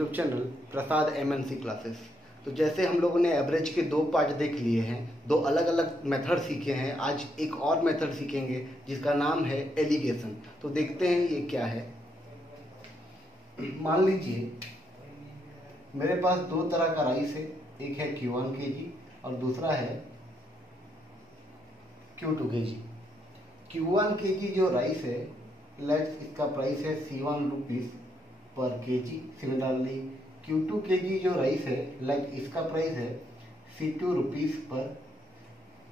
YouTube channel प्रसाद MNC classes. तो जैसे हम लोगों ने एवरेज के दो पार्ट देख लिए हैं, दो अलग अलग मेथड सीखे हैं, आज एक और मेथड सीखेंगे जिसका नाम है एलिगेशन। तो देखते हैं ये क्या है। मान लीजिए मेरे पास दो तरह का राइस है, एक है Q1 kg और दूसरा है Q2 kg। Q1 kg जो राइस है, लेट्स इसका प्राइस है C1 रुपीज़ पर kg। सिमिलरली Q2 kg जो राइस है, लाइक इसका प्राइस है C2 रुपीज़ पर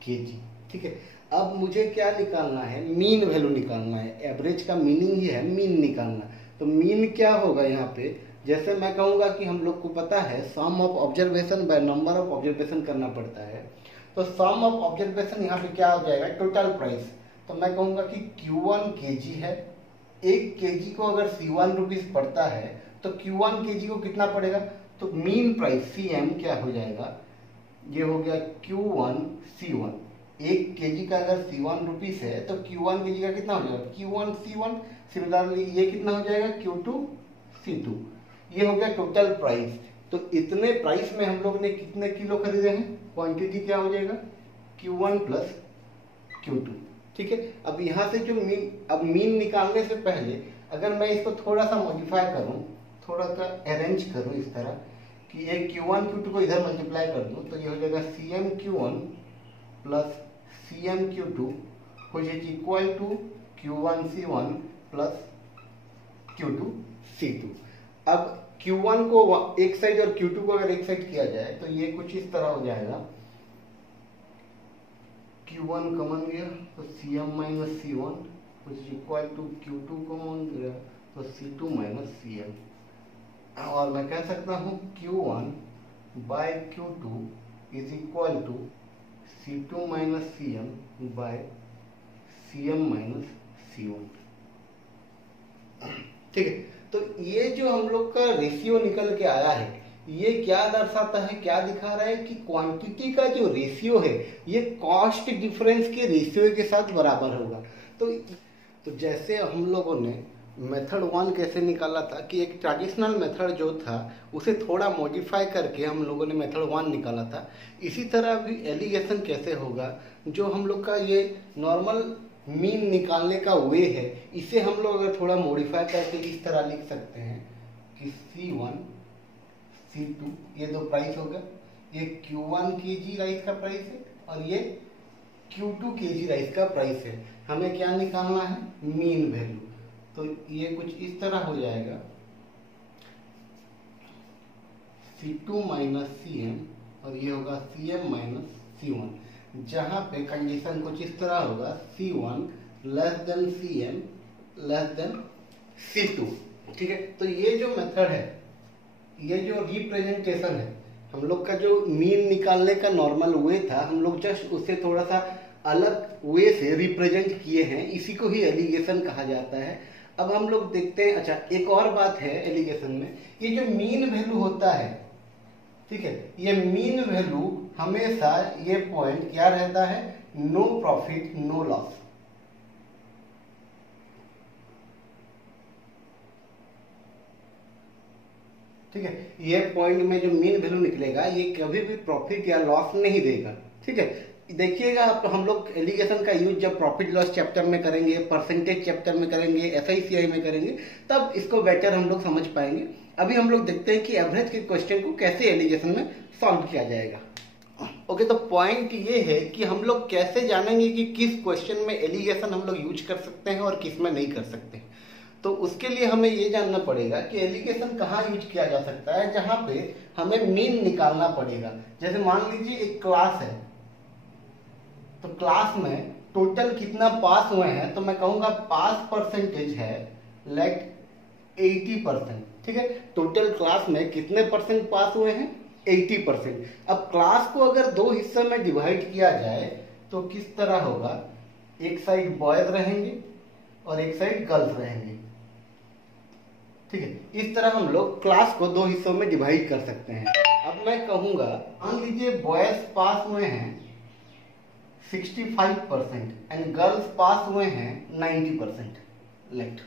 kg। ठीक है, अब मुझे क्या निकालना है? मीन वैल्यू निकालना है। एवरेज का मीनिंग ही है मीन निकालना। तो मीन क्या होगा यहाँ पे? जैसे मैं कहूँगा कि हम लोग को पता है sum of observation by number of observation करना पड़ता है। तो सम ऑफ ऑब्जर्वेशन यहाँ पे क्या हो जाएगा? Total price. तो मैं कहूँगा कि Q1 kg है, एक kg को अगर C1 रुपीज़ पड़ता है तो Q1 kg को कितना पड़ेगा? तो मीन प्राइस CM क्या हो जाएगा? ये हो गया Q1 C1। एक kg का अगर C1 रुपीज़ है तो Q1 kg का कितना हो जाएगा? Q1 C1। सिमिलरली ये कितना हो जाएगा? Q2 C2। ये हो गया टोटल प्राइस। तो इतने प्राइस में हम लोग ने कितने किलो खरीदे हैं? क्वांटिटी क्या हो जाएगा? Q1 plus Q2। ठीक है, अब यहाँ से जो मीन निकालने से पहले अगर मैं इसको थोड़ा सा मॉडिफाई करूँ, थोड़ा सा अरेंज करूँ इस तरह कि ये Q1 Q2 को इधर मल्टीप्लाई कर दूँ, तो ये हो जाएगा CM Q1 plus CM Q2 which is equal to Q1 C1 plus Q2 C2। अब Q1 को एक साइड और Q2 को अगर एक साइड किया जाए तो ये कुछ इस तरह हो जाएगा। Q1 कॉमन गया तो CM minus C1 which is equal to Q2 common गया तो C2 माइनस CM। और मैं कह सकता हूँ Q1 by Q2 is equal to C2 minus CM by CM minus C1। ठीक है, तो ये जो हम लोग का रेशियो निकल के आया है, ये क्या दर्शाता है, क्या दिखा रहा है कि क्वांटिटी का जो रेशियो है ये कॉस्ट डिफरेंस के रेशियो के साथ बराबर होगा। तो जैसे हम लोगों ने मेथड 1 कैसे निकाला था कि एक ट्रेडिशनल मेथड जो था उसे थोड़ा मॉडिफाई करके हम लोगों ने मेथड 1 निकाला था, इसी तरह भी एलिगेशन कैसे होगा। जो हम लोग का ये नॉर्मल मीन निकालने का वे है, इसे हम लोग अगर थोड़ा मॉडिफाई करके इस तरह लिख सकते हैं कि C1 C2 ये दो प्राइस होगा। ये Q1 kg राइस का प्राइस है और ये Q2 kg राइस का प्राइस है। हमें क्या निकालना है? Mean value. तो ये कुछ इस तरह हो जाएगा C2 माइनस CM और ये होगा CM माइनस C1, जहां पे कंडीशन कुछ इस तरह होगा C1 less than CM less than C2। ठीक है, तो ये जो मेथड है, ये जो रिप्रेजेंटेशन है, हम लोग का जो मीन निकालने का नॉर्मल वे था, हम लोग जस्ट उससे थोड़ा सा अलग वे से रिप्रेजेंट किए हैं, इसी को ही एलिगेशन कहा जाता है। अब हम लोग देखते हैं। अच्छा, एक और बात है एलिगेशन में, ये जो मीन वैल्यू होता है, ठीक है, ये मीन वैल्यू हमेशा ये पॉइंट क्या रहता है? No profit no loss. ठीक है, ये पॉइंट में जो मीन वैल्यू निकलेगा ये कभी भी प्रॉफिट या लॉस नहीं देगा। ठीक है, देखिएगा आप, हम लोग एलिगेशन का यूज जब प्रॉफिट लॉस चैप्टर में करेंगे, परसेंटेज चैप्टर में करेंगे, SICI में करेंगे, तब इसको बेटर हम लोग समझ पाएंगे। अभी हम लोग देखते हैं कि एवरेज के क्वेश्चन को कैसे एलिगेशन में सॉल्व किया जाएगा। ओके, तो पॉइंट ये है कि हम लोग कैसे जानेंगे कि किस क्वेश्चन में एलिगेशन हम लोग यूज कर सकते हैं और किस में नहीं कर सकते। तो उसके लिए हमें ये जानना पड़ेगा कि एलिगेशन कहाँ यूज किया जा सकता है, जहां पे हमें मीन निकालना पड़ेगा। जैसे मान लीजिए एक क्लास है, तो क्लास में टोटल कितना पास हुए हैं, तो मैं कहूंगा पास परसेंटेज है लाइक 80%। ठीक है, टोटल क्लास में कितने परसेंट पास हुए हैं? 80%। अब क्लास को अगर दो हिस्सों में डिवाइड किया जाए तो किस तरह होगा? एक साइड बॉयज रहेंगे और एक साइड गर्ल्स रहेंगे। ठीक है, इस तरह हम लोग क्लास को दो हिस्सों में डिवाइड कर सकते हैं। अब मैं कहूंगा, मान लीजिए बॉयज पास हुए हैं 65% एंड गर्ल्स पास हुए हैं 90%। लेट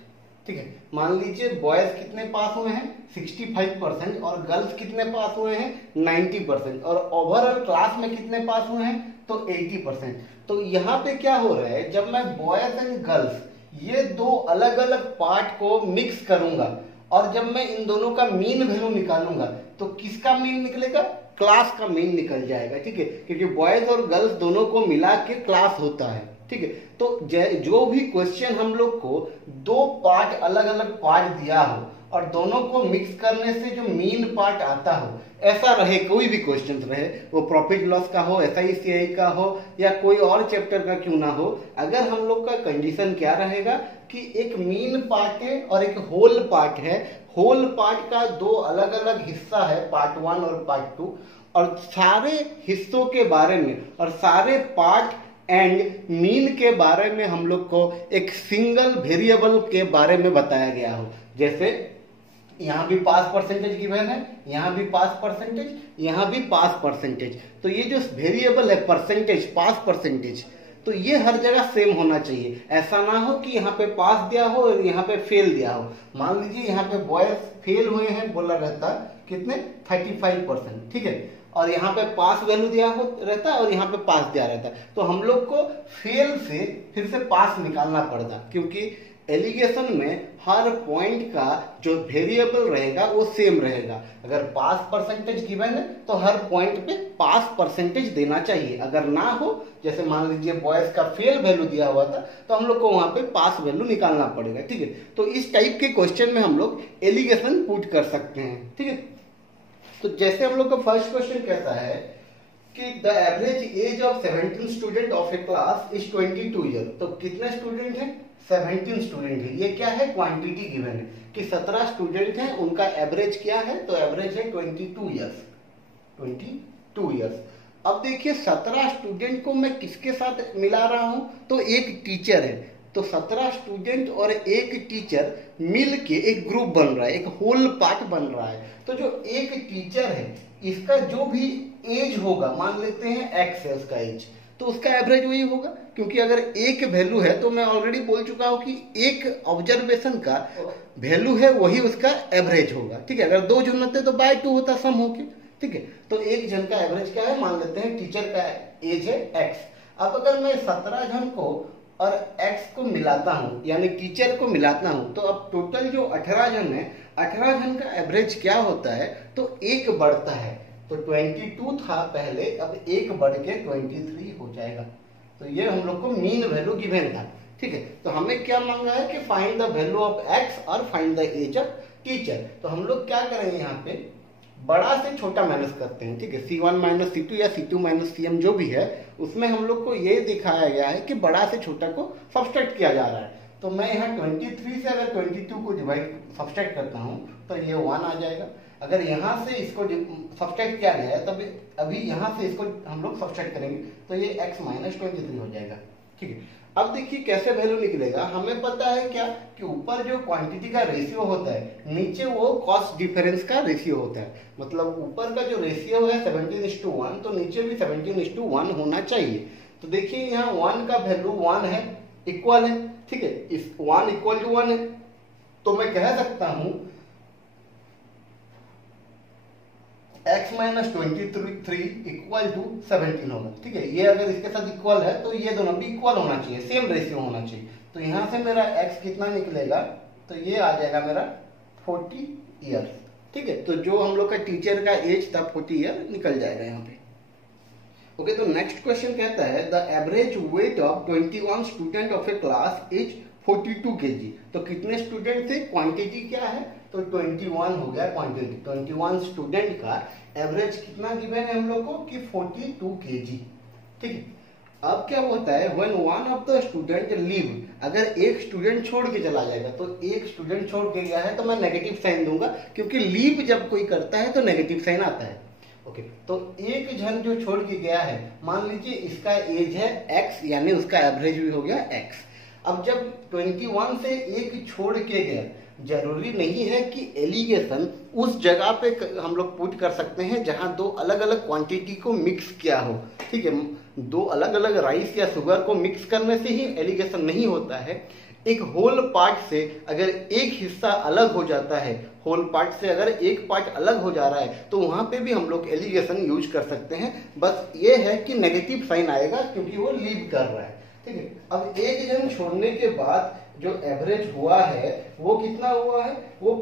ठीक है। मान लीजिए बॉयज कितने पास हुए हैं 65% और गर्ल्स कितने पास हुए हैं 90% और ओवरऑल क्लास में कितने पास हुए हैं तो 80%। तो यहाँ पे क्या हो रहा है, जब मैं बॉयज एंड गर्ल्स ये दो अलग अलग पार्ट को मिक्स करूंगा और जब मैं इन दोनों का मीन वैल्यू निकालूंगा तो किसका मीन निकलेगा, क्लास का मीन निकल जाएगा। ठीक है, क्योंकि बॉयज और गर्ल्स दोनों को मिला के क्लास होता है। ठीक है, तो जो भी क्वेश्चन हम लोग को दो पार्ट अलग अलग पार्ट दिया हो और दोनों को मिक्स करने से जो मीन पार्ट आता हो, ऐसा रहे कोई भी क्वेश्चन रहे, वो प्रॉफिट लॉस का हो, SICI का हो या कोई और चैप्टर का क्यों ना हो, अगर हम लोग का कंडीशन क्या रहेगा कि एक मीन पार्ट है और एक होल पार्ट है, होल पार्ट का दो अलग अलग हिस्सा है, पार्ट 1 और पार्ट 2, और सारे हिस्सों के बारे में और सारे पार्ट एंड मीन के बारे में हम लोग को एक सिंगल वेरिएबल के बारे में बताया गया हो। जैसे यहाँ भी पास परसेंटेज गिवन है, यहाँ भी पास परसेंटेज, यहाँ भी पास परसेंटेज। तो ये जो वेरिएबल है परसेंटेज, पास परसेंटेज, तो ये हर जगह सेम होना चाहिए। ऐसा ना हो कि यहाँ पे पास दिया हो और यहाँ पे फेल दिया हो। मान लीजिए यहाँ पे बॉयज फेल हुए हैं बोला रहता कितने 35%, ठीक है, और यहाँ पे पास वैल्यू दिया हो रहता और यहाँ पे पास दिया रहता, तो हम लोग को फेल से फिर से पास निकालना पड़ता, क्योंकि एलिगेशन में हर पॉइंट का जो वेरिएबल रहेगा वो सेम रहेगा। अगर पास परसेंटेज गिवन है तो हर पॉइंट पे पास परसेंटेज देना चाहिए। अगर ना हो, जैसे मान लीजिए बॉयज का फेल वैल्यू दिया हुआ था, तो हम लोग को वहां पे पास वैल्यू निकालना पड़ेगा। ठीक है, तो इस टाइप के क्वेश्चन में हम लोग एलिगेशन पुट कर सकते हैं। ठीक है, तो जैसे हम लोग का फर्स्ट क्वेश्चन कहता है कि the average age of 17 student of A class is 22 year. तो कितने स्टूडेंट हैं 17 स्टूडेंट है। ये क्या है, क्वांटिटी गिवन है कि 17 स्टूडेंट हैं, उनका एवरेज क्या है, तो एवरेज है 22 ईयर्स, 22 ईयर्स। अब देखिए 17 स्टूडेंट को मैं किसके साथ मिला रहा हूं, तो एक टीचर है, तो 17 स्टूडेंट और एक टीचर मिल के एक ग्रुप बन रहा है, एक होल पार्ट बन रहा है। तो जो एक टीचर है इसका जो भी एज होगा, मान लेते हैं x है उसका एज, तो उसका एवरेज वही होगा, क्योंकि अगर एक वैल्यू है तो मैं ऑलरेडी बोल चुका हूं कि एक ऑब्जर्वेशन का वैल्यू है वही उसका एवरेज होगा। ठीक है, अगर दो जन होते तो बाय 2 होता सम होके। ठीक है, तो एक जन का एवरेज क्या है, मान लेते हैं टीचर का एज है x। अब अगर मैं 17 जन को और x को मिलाता हूं, यानी टीचर को मिलाता हूं, तो अब टोटल जो 18 जन है, 18 जन का एवरेज क्या होता है, तो एक बढ़ता है। तो 22 था पहले, अब एक बढ़ के 23 हो जाएगा। तो ये हम लोग को मीन वैल्यू गिवन था। ठीक है, तो हमें क्या मांगा है कि find the value of x और find the age of teacher. तो हम लोग क्या करेंगे, यहाँ पे बड़ा से छोटा माइनस करते हैं। ठीक है, C1 माइनस C2 या C2 माइनस CM जो भी है, उसमें हम लोग को ये दिखाया गया है कि बड़ा से छोटा को सब्सट्रैक्ट किया जा रहा है। तो मैं यहाँ 23 से अगर 22 को डिवाइड सब्सट्रैक्ट करता हूँ तो ये 1 आ जाएगा। अगर यहाँ से इसको सब्सट्रैक्ट किया गया है, तब अभी यहाँ से इसको हम लोग सब्सट्रैक्ट करेंगे तो ये x माइनस 23 हो जाएगा। ठीक है, अब देखिए कैसे वैल्यू निकलेगा। हमें पता है क्या कि ऊपर जो क्वांटिटी का रेशियो होता है, नीचे वो कॉस्ट डिफरेंस का रेशियो होता है। मतलब ऊपर का जो रेशियो है 17:1, तो नीचे भी 17:1 होना चाहिए। तो देखिए यहाँ 1 का वैल्यू 1 है, इक्वल है। ठीक है, इस 1 इक्वल टू 1 है, तो मैं कह सकता हूं x माइनस 23 इक्वल टू 17 होगा। ठीक है, ये अगर इसके साथ इक्वल है तो ये दोनों भी इक्वल होना चाहिए, सेम रेशियो होना चाहिए। तो यहां से मेरा x कितना निकलेगा, तो ये आ जाएगा मेरा 40 ईयर। ठीक है, तो जो हम लोग का टीचर का एज था 40 ईयर निकल जाएगा यहाँ पे। ओके, तो नेक्स्ट क्वेश्चन कहता है the average weight of 21 student of A class is 42 kg। तो कितने स्टूडेंट थे, क्वांटिटी क्या है, तो 21 हो गया क्वांटिटी। 21 स्टूडेंट का एवरेज कितना गिवन है हम लोग को कि 42 kg। ठीक है, अब क्या होता है, when one of the student leave, अगर एक स्टूडेंट छोड़ के चला जाएगा, तो एक स्टूडेंट छोड़ के गया है तो मैं नेगेटिव साइन दूंगा, क्योंकि लीव जब कोई करता है तो नेगेटिव साइन आता है। ओके, तो एक जन जो छोड़ के गया है, मान लीजिए इसका एज है x, यानी उसका एवरेज भी हो गया x। अब जब 21 से एक छोड़ के गया, जरूरी नहीं है कि एलिगेशन उस जगह पे हम लोग पुट कर सकते हैं जहां दो अलग अलग क्वांटिटी को मिक्स किया हो। ठीक है, दो अलग अलग राइस या शुगर को मिक्स करने से ही एलिगेशन नहीं होता है। एक होल पार्ट से अगर एक हिस्सा अलग हो जाता है, होल पार्ट से अगर एक पार्ट अलग हो जा रहा है, तो वहां पे भी हम लोग एलिगेशन यूज कर सकते हैं। बस ये है कि नेगेटिव साइन आएगा क्योंकि वो लीव कर रहा है। ठीक है, अब एक जन छोड़ने के बाद जो एवरेज हुआ है वो कितना हुआ है, वो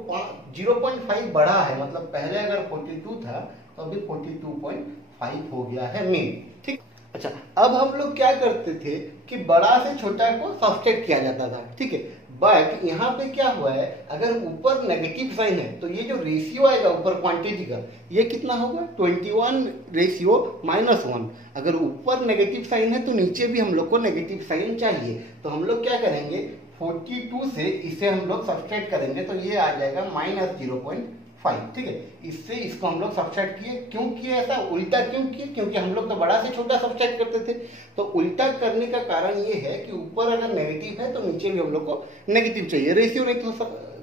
0.5 बढ़ा है। मतलब पहले अगर 42 था तो अभी 42.5 हो गया है मीन। ठीक, अच्छा अब हम लोग क्या करते थे कि बड़ा से छोटा को सब्सट्रैक्ट किया जाता था। ठीक है, बट यहाँ पे क्या हुआ है, अगर ऊपर नेगेटिव साइन है तो ये जो रेशियो आएगा ऊपर क्वांटिटी का, ये कितना होगा 21:-1। अगर ऊपर नेगेटिव साइन है तो नीचे भी हम लोग को नेगेटिव साइन चाहिए। तो हम लोग क्या करेंगे, 42 से इसे हम लोग सब्सट्रैक्ट करेंगे तो ये आ जाएगा -0.5। ठीक है, इससे इसको हम लोग सब्सट्रैक्ट किए। क्यों किए ऐसा, उल्टा क्यों किए, क्योंकि हम लोग तो बड़ा से छोटा सब्सट्रैक्ट करते थे। तो उल्टा करने का कारण ये है कि ऊपर अगर नेगेटिव है तो नीचे भी हम लोग को नेगेटिव चाहिए, रेशियो नहीं तो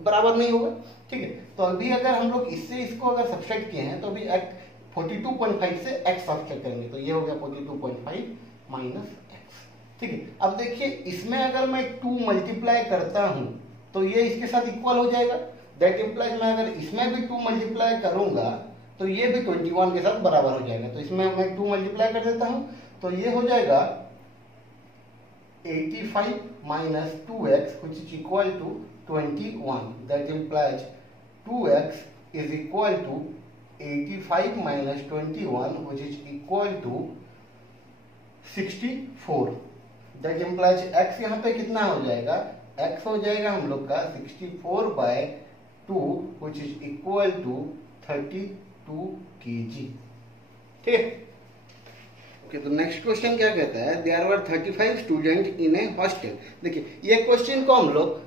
बराबर नहीं होगा। ठीक है, तो अभी अगर हम लोग इससे इसको अगर सब्सट्रैक्ट किए हैं तो अभी 42.5 से x सब्सट्रैक्ट करेंगे तो ये हो गया 42.5 माइनस x। ठीक है, अब देखिए इसमें अगर मैं 2 मल्टीप्लाई करता हूं तो ये इसके साथ इक्वल हो जाएगा। दैट इम्प्लाइज मैं अगर इसमें भी 2 मल्टीप्लाई करूंगा तो ये भी 21 के साथ बराबर हो जाएगा। तो इसमें मैं 2 मल्टीप्लाई कर देता हूं तो ये हो जाएगा 85 minus 2x which is equal to 21. That implies 2x is equal to 85 minus 21 which is equal to 64. That implies x यहाँ पे कितना हो जाएगा, x हो जाएगा हम लोग का 64/2 which is equal to 32 kg। ठीक है, ओके। तो नेक्स्ट क्वेश्चन क्या कहता है, there were 35 student in a hostel. देखिए ये क्वेश्चन को हम लोग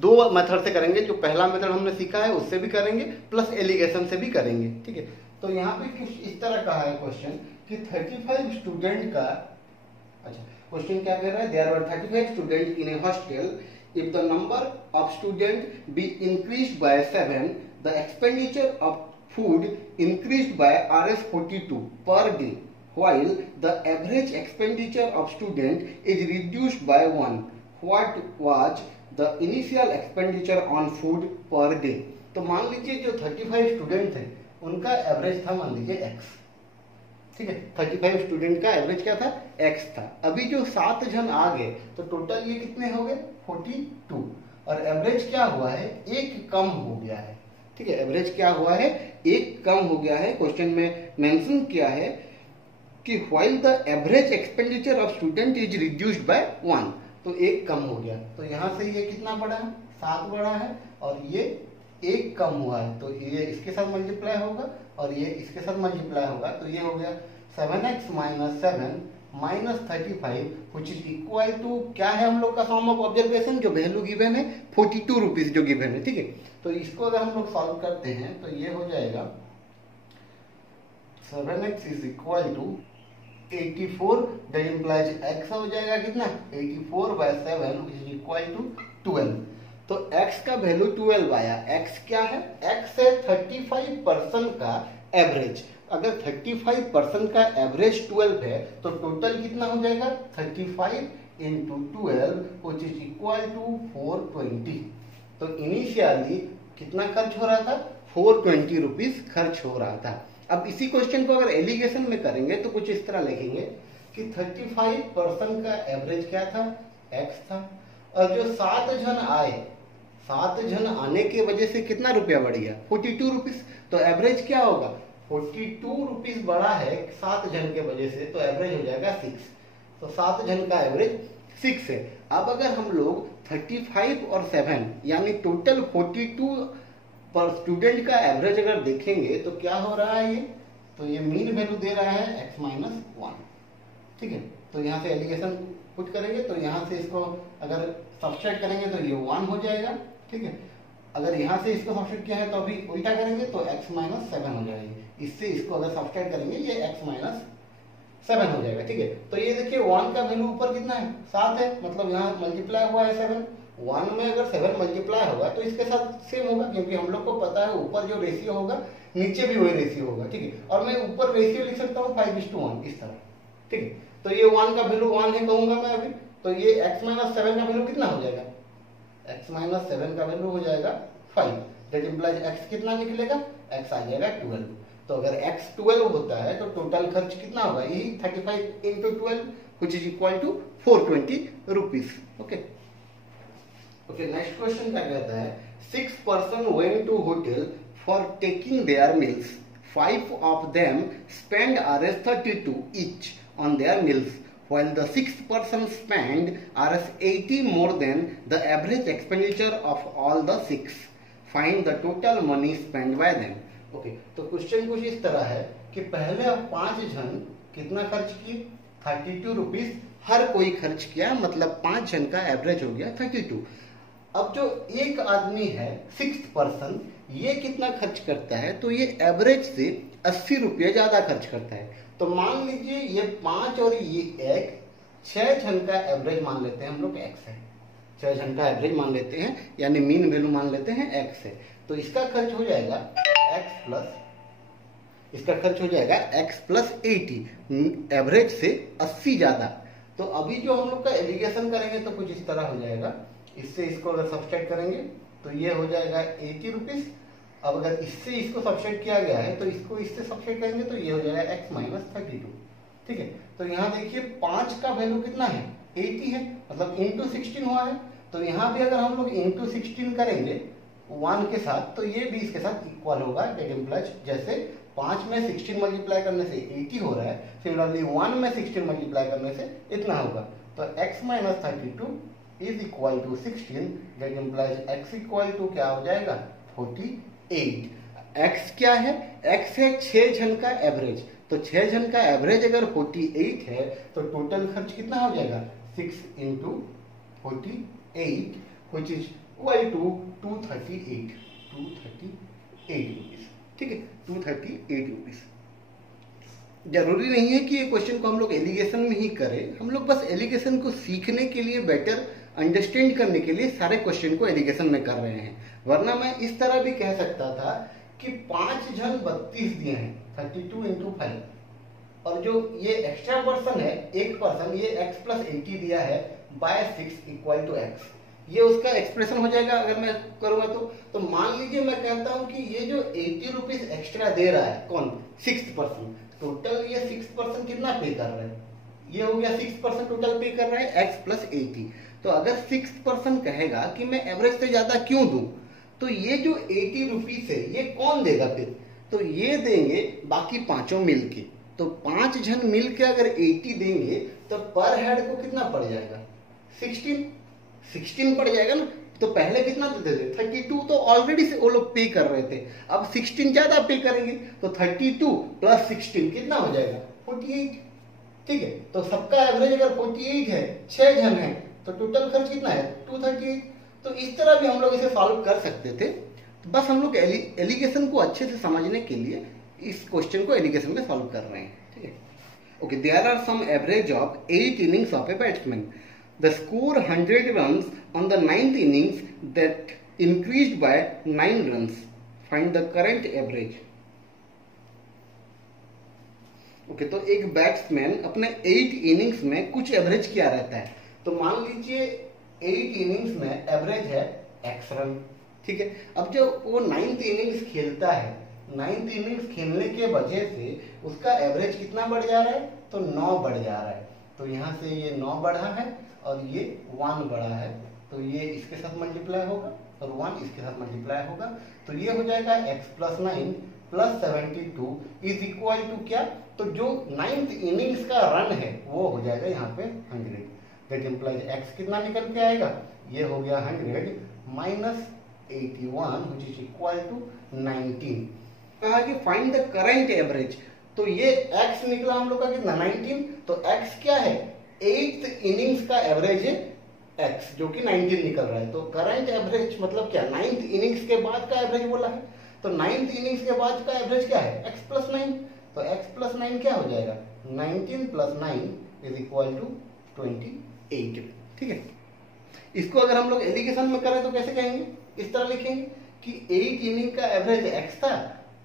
2 मेथड से करेंगे। जो पहला मेथड हमने सीखा है उससे भी करेंगे, प्लस एलिगेशन से भी करेंगे। ठीक है, तो यहाँ पे कुछ इस तरह का है क्वेश्चन कि 35 स्टूडेंट का, अच्छा क्वेश्चन क्या कह रहा है, there were 35 student in a hostel, if the number of student be increased by 7, the expenditure of food increased by Rs42 per day, while the average expenditure of student is reduced by 1. What was the initial expenditure on food per day? तो मान लीजिए जो 35 student थे उनका average था मान लीजिए x। ठीक है, 35 स्टूडेंट का एवरेज क्या था, x था। अभी जो 7 जन आ गए तो टोटल ये कितने हो गए 42, और एवरेज क्या हुआ है, एक कम हो गया है। ठीक है, एवरेज क्या हुआ है, एक कम हो गया है। क्वेश्चन में मेंशन किया है कि while the average expenditure of student is reduced by 1, तो एक कम हो गया। तो यहाँ से ये कितना बढ़ा है, 7 बढ़ा है, और ये एक कम हुआ है तो ये इसके साथ मल्टीप्लाई होगा और ये इसके साथ मल्टीप्लाई होगा। तो ये हो गया 7x minus 7 minus 35 which is equal to क्या है हम लोग का फॉर्म ऑफ ऑब्जर्वेशन, जो वैल्यू गिवन है 42 रुपीज जो गिवन है। ठीक है, तो इसको अगर हम लोग सॉल्व करते हैं तो ये हो जाएगा 7x is equal to 84, that implies x हो जाएगा कितना 84/7 which is equal to 12। तो x का वैल्यू 12 आया। x क्या है, x है 35% का एवरेज। अगर 35% का एवरेज 12 है तो टोटल कितना हो जाएगा 35 into 12 which is equal to 420। तो इनिशियली कितना खर्च हो रहा था, 420 रुपीज खर्च हो रहा था। अब इसी क्वेश्चन को अगर एलिगेशन में करेंगे तो कुछ इस तरह लिखेंगे कि 35% का एवरेज क्या था, x था, और जो 7 जन आए, 7 जन आने के वजह से कितना रुपया बढ़ गया 42 रुपीज। तो एवरेज क्या होगा, 42 रुपीज बढ़ा है 7 जन के वजह से, तो एवरेज हो जाएगा 6। तो 7 जन का एवरेज 6 है। अब अगर हम लोग 35 और 7 यानी टोटल 42 पर स्टूडेंट का एवरेज अगर देखेंगे तो क्या हो रहा है, ये तो ये मीन वैल्यू दे रहा है x माइनस 1। ठीक है, तो यहाँ से एलिगेशन पुट करेंगे तो यहाँ से इसको अगर सब्सट्रैक्ट करेंगे तो ये 1 हो जाएगा। ठीक है, अगर यहाँ से इसको सब्सट्रैक्ट किया है तो अभी उल्टा करेंगे तो x माइनस 7 हो जाएगी। इससे इसको अगर सब्सट्रैक्ट करेंगे ये x माइनस 7 हो जाएगा। ठीक है, तो ये देखिए 1 का वैल्यू ऊपर कितना है 7 है, मतलब यहाँ मल्टीप्लाई हुआ है 7। 1 में अगर 7 मल्टीप्लाई होगा तो इसके साथ सेम होगा, क्योंकि हम लोग को पता है ऊपर जो रेशियो होगा नीचे भी वही रेशियो होगा। ठीक है, और मैं ऊपर रेशियो लिख सकता हूँ 5:1 इस तरह। ठीक है, तो ये 1 का वैल्यू 1 है कहूंगा मैं अभी, तो ये x माइनस 7 का वैल्यू कितना हो जाएगा x माइनस 7 का वैल्यू हो जाएगा 5। दैट इम्प्लाइज x कितना निकलेगा, x आ जाएगा 12। तो अगर x 12 होता है तो टोटल खर्च कितना होगा, यही 35 into 12 which is equal to 420 rupees। Okay okay, next question क्या कहता है, 6 person went to hotel for taking their meals. 5 of them spent Rs 32 each on their meals, while the 6th person spent Rs 80 more than the average expenditure of all the 6. Find the total money spent by them. Okay तो question कुछ इस तरह है कि पहले अब 5 जन कितना खर्च किए, 32 रुपीज हर कोई खर्च किया, मतलब 5 जन का एवरेज हो गया 32। अब जो एक आदमी है 6th पर्सन, ये कितना खर्च करता है, तो ये एवरेज से 80 रुपये ज्यादा खर्च करता है। तो मान लीजिए ये 5 और ये 1, 6 जन का एवरेज मान लेते हैं हम लोग x है, 6 जन का एवरेज मान लेते हैं, यानी मीन वैल्यू मान लेते हैं x है। तो इसका खर्च हो जाएगा x प्लस, इसका खर्च हो जाएगा x प्लस 80, एवरेज से 80 ज्यादा। तो अभी जो हम लोग का एलिगेशन करेंगे तो कुछ इस तरह हो जाएगा, इससे इसको अगर सब्सट्रैक्ट करेंगे तो ये हो जाएगा 80 रुपीज। अब अगर इससे इसको सब्सट्रैक्ट किया गया है तो इसको इससे सब्सट्रैक्ट करेंगे तो ये हो जाएगा x माइनस 32। ठीक है, तो यहाँ देखिए 5 का वैल्यू कितना है, 80 है, मतलब इंटू 16 हुआ है। तो यहाँ भी अगर हम लोग इंटू 16 करेंगे 1 के साथ, तो ये भी इसके साथ इक्वल होगा। दैट इम्प्लाइज जैसे 5 में 16 मल्टीप्लाई करने से 80 हो रहा है, सिमिलरली 1 में 16 मल्टीप्लाई करने से इतना होगा। तो x minus 32 is equal to 16। That implies x equal to क्या हो जाएगा, 48। x क्या है, x है 6 जन का एवरेज। तो 6 जन का एवरेज अगर 48 है तो टोटल खर्च कितना हो जाएगा, 6 into 48 which is equal to 238 rupees. ठीक है, 238 रुपीज। जरूरी नहीं है कि ये क्वेश्चन को हम लोग एलिगेशन में ही करें, हम लोग बस एलिगेशन को सीखने के लिए, बेटर अंडरस्टैंड करने के लिए सारे क्वेश्चन को एलिगेशन में कर रहे हैं। वरना मैं इस तरह भी कह सकता था कि 5 जन 32 दिए हैं, 32 इंटू 5, और जो ये एक्स्ट्रा पर्सन है, एक पर्सन, ये x प्लस 80 दिया है बाय 6 इक्वल टू x। ये उसका एक्सप्रेशन हो जाएगा अगर मैं करूंगा तो मान लीजिए मैं कहता हूं कि ये जो 80 रुपीज एक्स्ट्रा दे रहा है कौन, 6th पर्सन, टोटल ये 6th पर्सन कितना पे कर रहा है, ये हो गया 6th पर्सन टोटल पे कर रहा है x प्लस 80। तो अगर 6th पर्सन कहेगा कि मैं एवरेज से ज्यादा क्यों दूं, तो ये जो 80 रुपीज है ये कौन देगा फिर, तो ये देंगे बाकी पांचों मिलके। तो 5 जन मिलके अगर 80 देंगे तो पर हेड को कितना पड़ जाएगा, 16 पड़ जाएगा ना। तो पहले कितना देते थे, 32, तो ऑलरेडी से वो लोग पे कर रहे थे, अब 16 ज्यादा पे करेंगे तो 32 प्लस 16 कितना हो जाएगा, 48। ठीक है, तो सबका एवरेज अगर 48 है, 6 जन है, तो टोटल खर्च कितना है, 238। तो इस तरह भी हम लोग इसे सॉल्व कर सकते थे। तो बस हम लोग एलिगेशन को अच्छे से समझने के लिए इस क्वेश्चन को एलिगेशन में सॉल्व कर रहे हैं। ठीक है, okay, there are some average of 8 innings of a batsman. The score 100 runs on the 9th innings that increased by 9 runs. Find the current average. Okay, तो एक बैट्समैन अपने 8 इनिंग्स में कुछ एवरेज किया रहता है। तो मान लीजिए 8 इनिंग्स में एवरेज है x रन। ठीक है, अब जो वो 9th इनिंग्स खेलता है, 9th इनिंग्स खेलने के वजह से उसका एवरेज कितना बढ़ जा रहा है, तो 9 बढ़ जा रहा है। तो यहाँ से ये 9 बढ़ा है और ये 1 बढ़ा है, तो ये इसके साथ मल्टीप्लाई होगा और 1 इसके साथ मल्टीप्लाई होगा। तो ये हो जाएगा x plus 9 plus 72 is equal to क्या, तो जो 9th इनिंग्स का रन है वो हो जाएगा यहाँ पे 100। दैट इम्प्लाइज x कितना निकल के आएगा, ये हो गया 100 minus 81 which is equal to 19। कहा कि फाइंड द करंट एवरेज, तो ये x निकला हम लोग का कितना, 19। तो x क्या है, 8th इनिंग्स का एवरेज है x, जो कि 19 निकल रहा है। तो करंट एवरेज मतलब क्या, 9th इनिंग्स के बाद का एवरेज बोला है, तो 9th इनिंग्स के बाद का एवरेज क्या है, x प्लस 9। तो x प्लस 9 क्या हो जाएगा, 19 प्लस 9 इज इक्वल टू 28। ठीक है, इसको अगर हम लोग एलिगेशन में करें तो कैसे कहेंगे, इस तरह लिखेंगे कि 8 इनिंग का एवरेज x था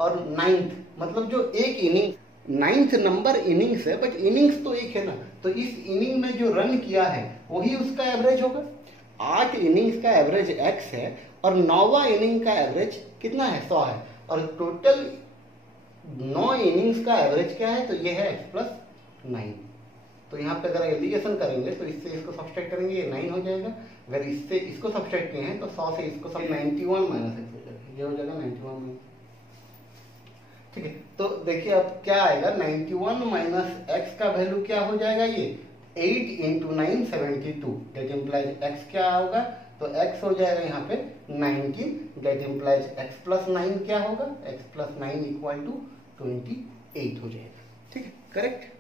और 9th मतलब जो एक इनिंग 9th नंबर इनिंग्स है, बट इनिंग्स तो एक है ना, तो इस इनिंग में जो रन किया है वही उसका एवरेज होगा। 8 इनिंग्स का एवरेज x है और 9वां इनिंग का एवरेज कितना है, 100 है, और टोटल 9 इनिंग्स का एवरेज क्या है, तो ये है x प्लस 9। तो यहाँ पे अगर एलिगेशन करेंगे तो इससे इसको सब्सट्रैक्ट करेंगे, ये 9 हो जाएगा। अगर इससे इसको सब्सट्रैक्ट किए हैं तो 100 से इसको सब 91 माइनस x हो जाएगा, ये हो जाएगा 91 माइनस। ठीक है, तो देखिए अब क्या आएगा, 91 माइनस x का वैल्यू क्या हो जाएगा, ये 8 इंटू 9 72, दैट इम्प्लाइज x क्या होगा, तो x हो जाएगा यहाँ पे 19, दैट इम्प्लाइज x प्लस 9 क्या होगा, x प्लस 9 इक्वल टू 28 हो जाएगा। ठीक है, करेक्ट।